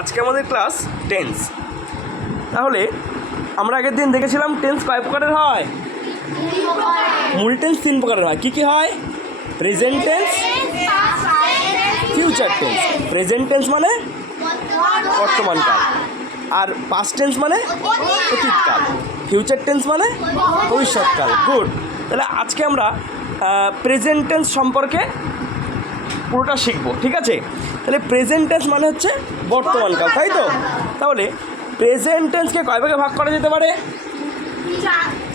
আজকে আমাদের class tense. তাহলে আমরা আগের দিন দেখেছিলাম টেন্স কয় প্রকারের হয়? মূল টেন্স 3 প্রকারের হয়। কি কি হয়? Present tense, future tense. Present tense মানে বর্তমানকাল, আর পাস্ট টেন্স মানে অতীতকাল, ফিউচার টেন্স মানে ভবিষ্যৎকাল। গুড। তাহলে আজকে আমরা প্রেজেন্ট টেন্স সম্পর্কে পুরোটা শিখবো, ঠিক আছে? তাহলে প্রেজেন্ট টেন্স মানে হচ্ছে বর্তমানকাল, তাই তো? তাহলে প্রেজেন্ট টেন্সকে কয় ভাগে ভাগ করা যেতে পারে?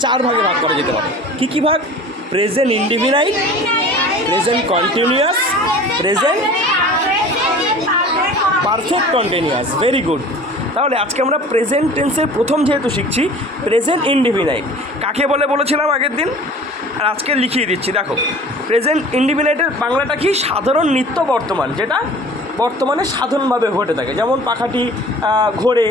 4 ভাগে ভাগ করা যেতে পারে। কি কি ভাগ? Present indefinite, present continuous, present perfect continuous. Very good. তাহলে আজকে আমরা প্রেজেন্ট টেন্সের প্রথম যেহেতু শিখছি, প্রেজেন্ট ইনডিফিনাইট কাকে বলে বলেছিলাম আগের দিন, আর আজকে লিখিয়ে দিচ্ছি। দেখো, প্রেজেন্ট ইনডিফিনাইটের বাংলাটা কি? সাধারণ নিত্য বর্তমান, যেটা বর্তমানে সাধারণভাবে ঘটে থাকে। যেমন পাখাটি ঘোরে,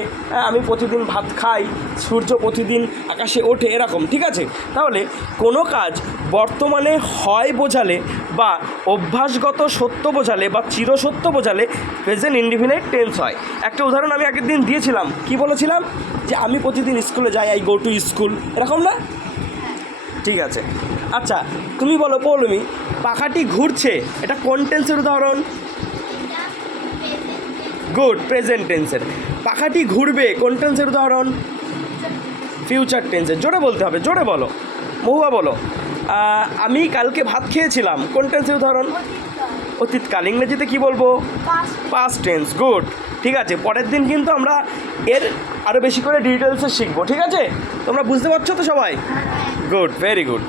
আমি প্রতিদিন ভাত খাই, সূর্য প্রতিদিন আকাশে ওঠে, এরকম, ঠিক আছে? তাহলে কোনো কাজ বর্তমানে হয় বোঝালে বা অভ্যাসগত সত্য বোঝালে বা চিরসত্য বোঝালে প্রেজেন্ট ইনডিফিনাইট টেন্স হয়। একটা উদাহরণ আমি আগের দিন দিয়েছিলাম। কি বলেছিলাম? যে আমি প্রতিদিন স্কুলে যাই, আই গো টু স্কুল, এরকম না? ঠিক আছে। আচ্ছা, তুমি বলো পৌলমি, পাখাটি ঘুরছে, এটা কোন টেন্সের উদাহরণ? গুড, প্রেজেন্ট টেন্সের। পাখাটি ঘুরবে কোন টেন্সের উদাহরণ? ফিউচার টেন্সের। জোরে বলতে হবে, জোরে বলো। মহুয়া বলো, আমি কালকে ভাত খেয়েছিলাম কোন টেন্সের উদাহরণ? অতীতকাল। ইংরেজিতে কি বলবো? Past tense. গুড, ঠিক আছে। পরের দিন কিন্তু আমরা এর আরও বেশি করে ডিটেলসে শিখবো, ঠিক আছে? তোমরা বুঝতে পারছো তো সবাই? Good, very good.